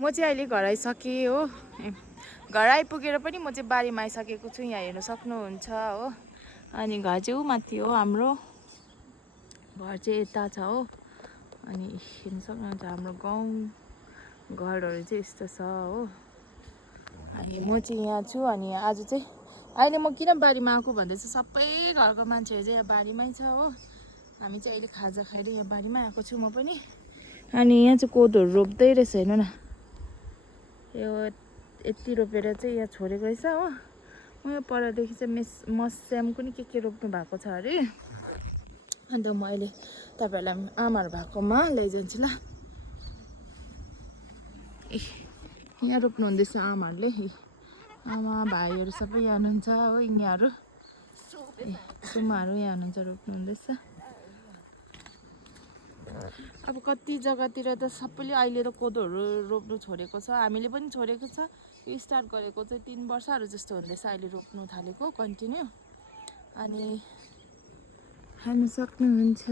म चाहिँ अहिले घर आइसकेँ हो। घर आइपुगेर पनि म चाहिँ बारीमा आइसकेको छु। यहाँ हेर्नु सक्नुहुन्छ हो। अनि घर चाहिँ ऊ माथि हो, हाम्रो घर चाहिँ यता छ हो। अनि हेर्नु सक्नुहुन्छ हाम्रो गाउँ घरहरू चाहिँ यस्तो छ हो। अनि म चाहिँ यहाँ छु। अनि आज चाहिँ अहिले म किन बारीमा आएको भन्दा चाहिँ सबै घरको मान्छेहरू चाहिँ यहाँ बारीमै छ हो। हामी चाहिँ अहिले खाजा खाएर यहाँ बारीमा आएको छु म पनि। अनि यहाँ चाहिँ कोदोहरू रोप्दै रहेछ हेर्नु न। यो यति रोपेर चाहिँ यहाँ छोडेको रहेछ हो। म यो परदेखि चाहिँ मस्याम पनि के रोप्नु भएको छ अरे। अन्त म अहिले तपाईँहरूलाई आमाहरू भएकोमा लैजान्छु ल। ए यहाँ रोप्नु हुँदैछ आमाहरूले। आमा भाइहरू सबै यहाँ हुनुहुन्छ हो। यिनीहरू सुमाहरू यहाँ हुनुहुन्छ, रोप्नु हुँदैछ। अब कति जग्गातिर त सबैले अहिले त कोदोहरू रोप्नु छोडेको छ। हामीले पनि छोडेको छ। यो स्टार्ट गरेको चाहिँ 3 वर्षहरू जस्तो हुँदैछ अहिले रोप्नु थालेको कन्टिन्यू। अनि हेर्नु सक्नुहुन्छ